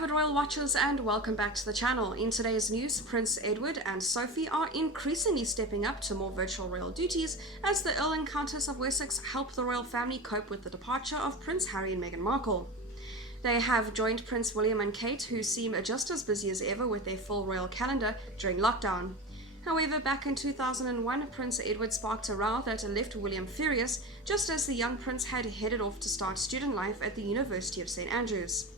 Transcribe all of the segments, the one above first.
avid royal watchers, and welcome back to the channel. In today's news, Prince Edward and Sophie are increasingly stepping up to more virtual royal duties as the Earl and Countess of Wessex help the royal family cope with the departure of Prince Harry and Meghan Markle. They have joined Prince William and Kate, who seem just as busy as ever with their full royal calendar during lockdown. However, back in 2001, Prince Edward sparked a row that left William furious, just as the young prince had headed off to start student life at the University of St Andrews.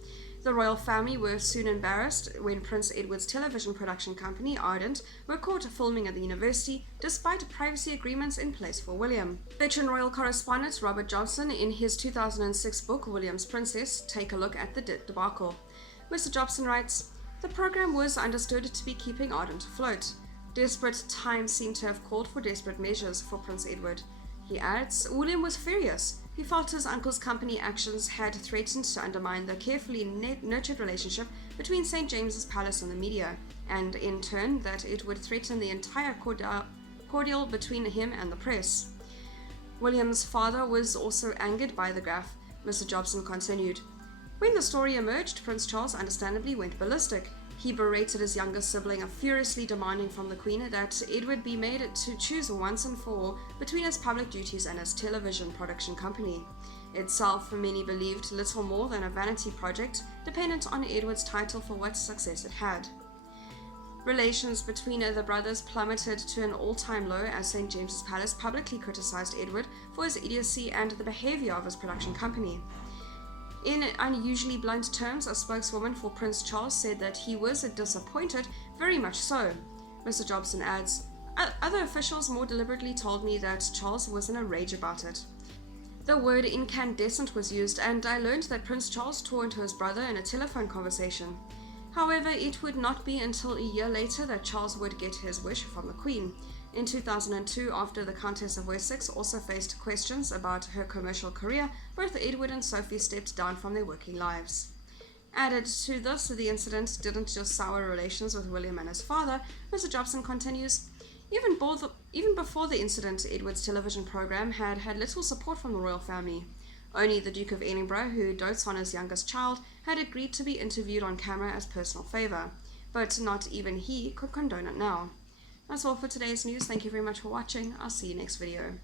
The royal family were soon embarrassed when Prince Edward's television production company, Ardent, were caught filming at the university, despite privacy agreements in place for William. Veteran royal correspondent Robert Jobson, in his 2006 book William's Princess, take a look at the debacle. Mr. Jobson writes, "The program was understood to be keeping Ardent afloat. Desperate times seem to have called for desperate measures for Prince Edward." He adds, William was furious. He felt his uncle's company actions had threatened to undermine the carefully nurtured relationship between St. James's Palace and the media, and in turn that it would threaten the entire cordial between him and the press. William's father was also angered by the gaffe, Mr. Jobson continued. When the story emerged, Prince Charles understandably went ballistic. He berated his younger sibling, furiously demanding from the Queen that Edward be made to choose once and for all between his public duties and his television production company. Itself, many believed, little more than a vanity project, dependent on Edward's title for what success it had. Relations between the brothers plummeted to an all-time low as St. James's Palace publicly criticized Edward for his idiocy and the behavior of his production company. In unusually blunt terms, a spokeswoman for Prince Charles said that he was disappointed, very much so. Mr. Jobson adds, "Other officials more deliberately told me that Charles was in a rage about it. The word incandescent was used, and I learned that Prince Charles tore into his brother in a telephone conversation. However, it would not be until a year later that Charles would get his wish from the Queen. In 2002, after the Countess of Wessex also faced questions about her commercial career, both Edward and Sophie stepped down from their working lives." Added to this, the incident didn't just sour relations with William and his father. Mr. Jobson continues, Even before the incident, Edward's television program had little support from the royal family. Only the Duke of Edinburgh, who dotes on his youngest child, had agreed to be interviewed on camera as personal favour, but not even he could condone it now. That's all for today's news. Thank you very much for watching. I'll see you next video.